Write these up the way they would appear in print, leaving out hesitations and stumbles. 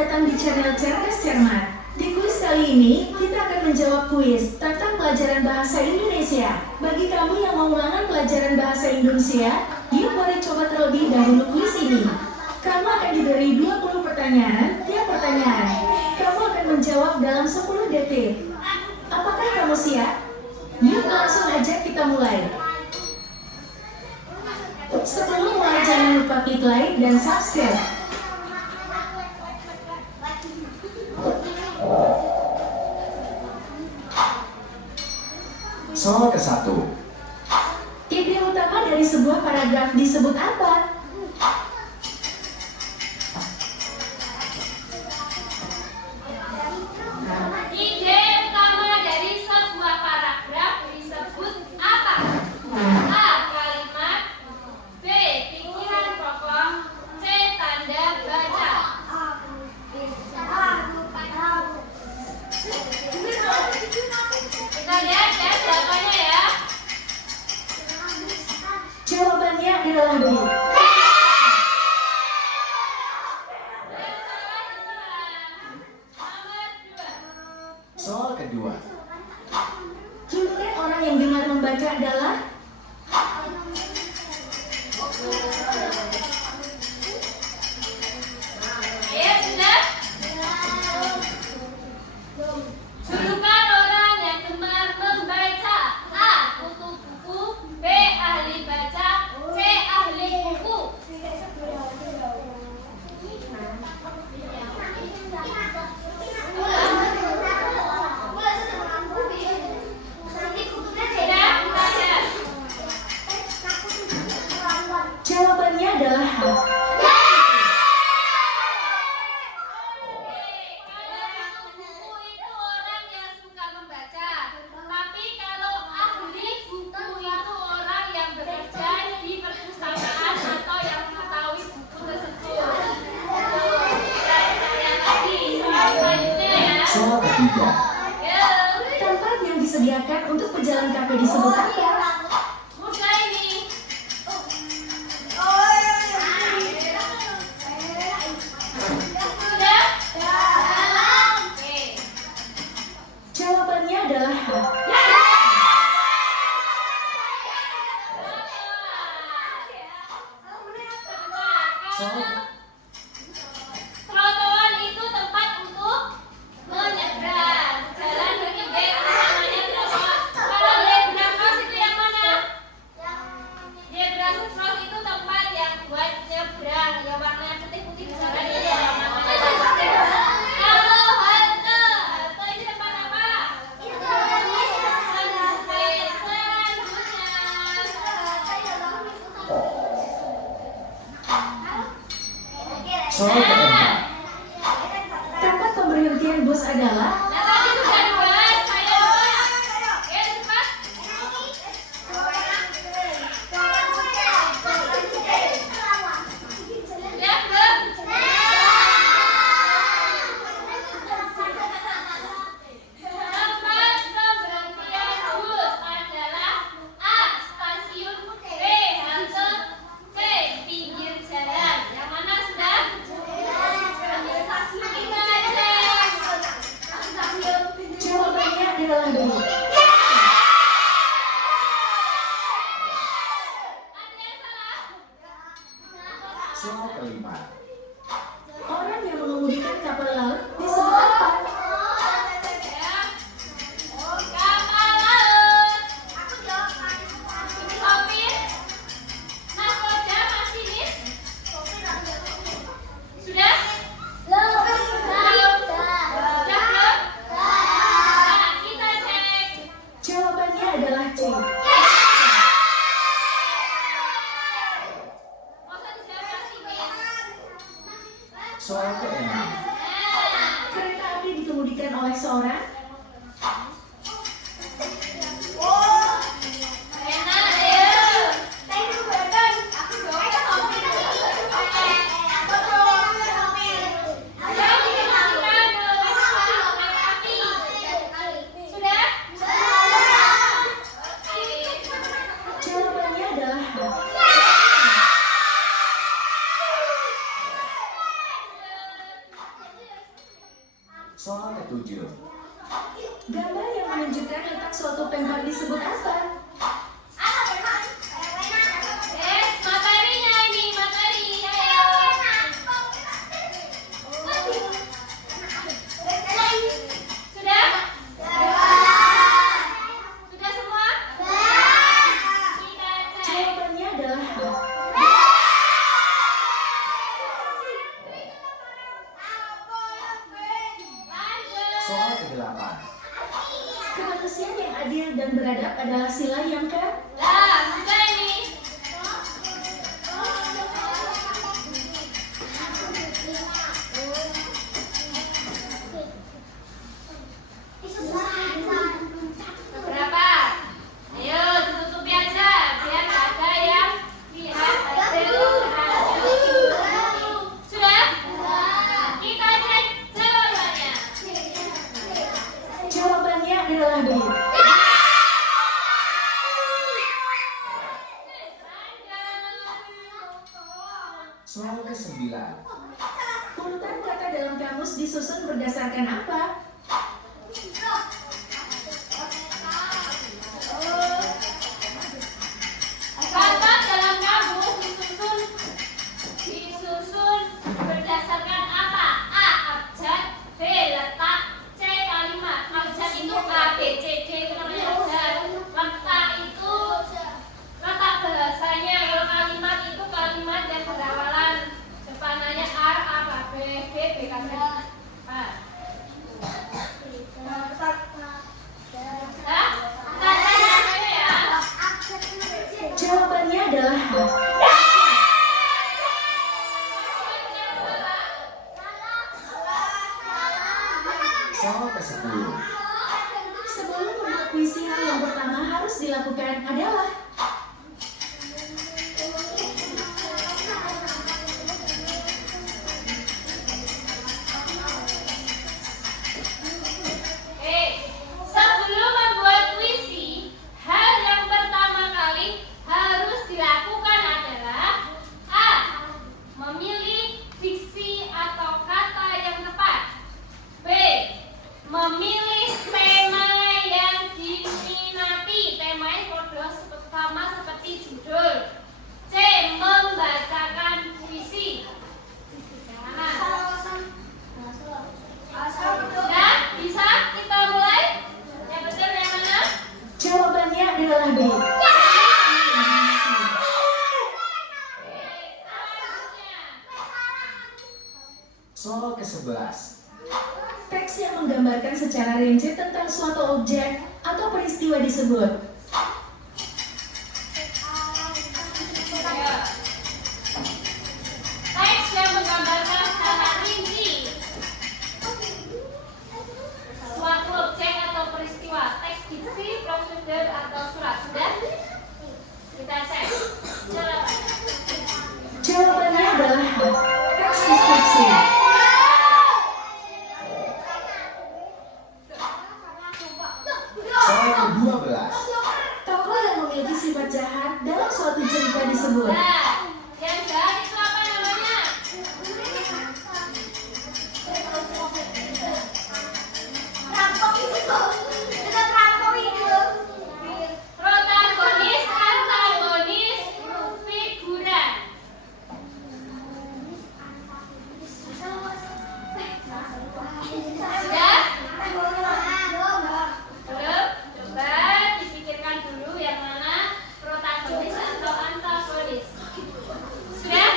datang di channel Cerdas Cermat. Di kuis kali ini, kita akan menjawab kuis tentang pelajaran bahasa Indonesia. Bagi kamu yang mau ulangan pelajaran bahasa Indonesia, yuk boleh coba terlebih dahulu kuis ini. Kamu akan diberi 20 pertanyaan, tiap pertanyaan. Kamu akan menjawab dalam 10 detik. Apakah kamu siap? Yuk langsung aja kita mulai. Sebelum mulai jangan lupa klik like dan subscribe. Soal ke-1. Ide utama dari sebuah paragraf disebut apa? Ide utama dari sebuah paragraf disebut apa? A. Kalimat. B. Pikiran pokok. C. Tanda baca. Kita lihat ya jawabannya ya. Jawabannya adalah B. Soal kedua. Julukan orang yang gemar membaca adalah? Ayo sudah. Julukan orang yang gemar membaca. A. Kutu buku. B. Ahli baca. C. Ahli buku. Sudah, kita lihat. Jawabannya adalah H. Kalau buku itu orang yang suka membaca. Tapi kalau ahli buku itu orang yang bekerja di perpustakaan atau yang mengetahui buku tersebut. Yang tadi, selanjutnya ya. Soal ketiga. Tempat yang disediakan untuk pejalan kaki disebut apa? Mudah ini. Sudah? Oke. Jawabannya adalah H. Soal Trotoar itu tempat untuk menyeberang. Jalan bertiga itu namanya trotoar. Kalau zebra cross itu yang mana? Zebra cross itu tempat yang buat nyebrang, yang warnanya putih-putih di sana itu yang namanya trotoar. Kalau halte ini tempat apa? Soal keempat. Tempat pemberhentian bus adalah? Nah, tadi sudah dibahas, saya lupa. Ya, cepat. Ya, belum? Tempat pemberhentian bus adalah A. Stasiun. B. Halte. C. Pinggir jalan. Yang mana sudah? Kita cek. Jawabannya adalah B. Ada yang salah? Soal kelima. Orang yang mengemudikan kapal laut disebut apa? Ya. Kapal laut. Sopir. Nahkoda masinis. Sudah? Belum. Sudah belum? Nah, kita cek. Jawabannya adalah C. Masa dijawab masinis? Soal keenam. Kereta api dikemudikan oleh seorang? Enak, ayo. Sudah? Jawabannya adalah H. Soal ketujuh. Gambar yang menunjukkan letak suatu pempar disebut apa? Materinya ini, materi. Ayo. Sudah? Sudah semua? Kita cek. Jawabannya adalah Soal ke-8. kemanusiaan yang adil dan beradab adalah sila yang ke? Lah, sudah ini. Berapa? Ayo, tutupi aja biar ada yang lihat hasil. Sudah? Kita cek jawabannya. Jawabannya adalah B. Soal ke-9. Urutan kata dalam kamus disusun berdasarkan apa? Kata dalam kamus disusun berdasarkan apa? A. Abjad. B. Letak. C. Kalimat. Abjad itu A, B, C, D itu namanya abjad. Letak itu letak bahasanya. Kalau kalimat itu kalimat yang berawalan depannya R, A, B, B, B kan A. Kita cek ya. Jawabannya adalah H. Soal ke-10. Sebelum membuat puisi, hal yang pertama harus dilakukan adalah Sebelum membuat puisi, hal yang pertama kali harus dilakukan adalah A. Memilih diksi atau kata yang tepat. B. Memilih tema yang diminati. Tema yang sama seperti judul. C. Membacakan puisi. Sudah? Bisa? Kita mulai? Yang betul yang mana? jawabannya adalah B. Soal ke-11. Teks yang menggambarkan secara rinci tentang suatu objek atau peristiwa disebut. Ayo. Teks yang menggambarkan secara rinci suatu objek atau peristiwa. Teks diksi, prosedur atau surat. Sudah? Kita cek. Jawabannya. Jawabannya adalah H. Teks deskripsi. Soal ke-12. Tokoh yang memiliki sifat jahat dalam suatu cerita disebut. Nah, yang jahat itu apa namanya? Protagonis, antagonis, figuran. Sudah? Belum? Coba dipikirkan dulu yang mana protagonis atau antagonis. Sudah?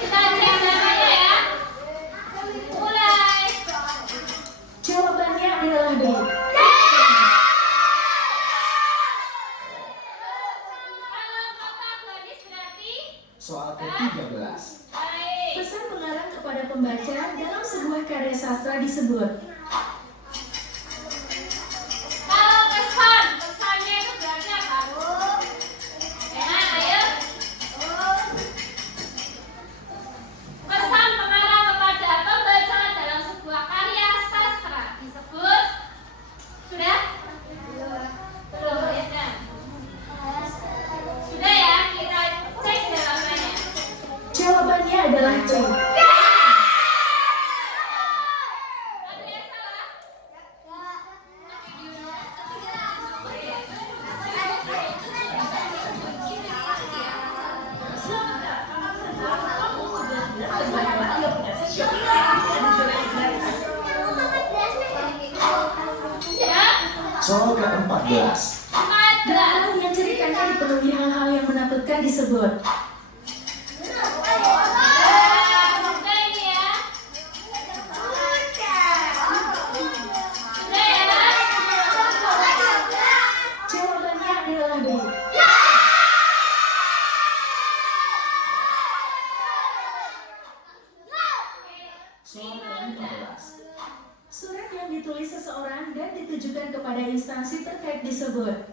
Kita cek namanya ya. Mulai. Jawabannya adalah B. Kalau protagonis berarti Soal ke-13. baik. Pesan pengarang kepada pembaca dalam sebuah karya sastra disebut. Kalau pesannya itu berarti apa? Enak, ayo. Pesan pengarang kepada pembaca dalam sebuah karya sastra disebut. Sudah? Belum, ya sudah. Sudah ya, kita cek jawabannya. Jawabannya adalah C. Soal ke-14. 14. Drama yang ceritanya dipenuhi hal-hal yang menakutkan disebut. Buka ini ya. Sudah ya? Jawabannya adalah B. Soal ke-15. Surat yang ditulis seseorang dan ditujukan kepada instansi terkait disebut.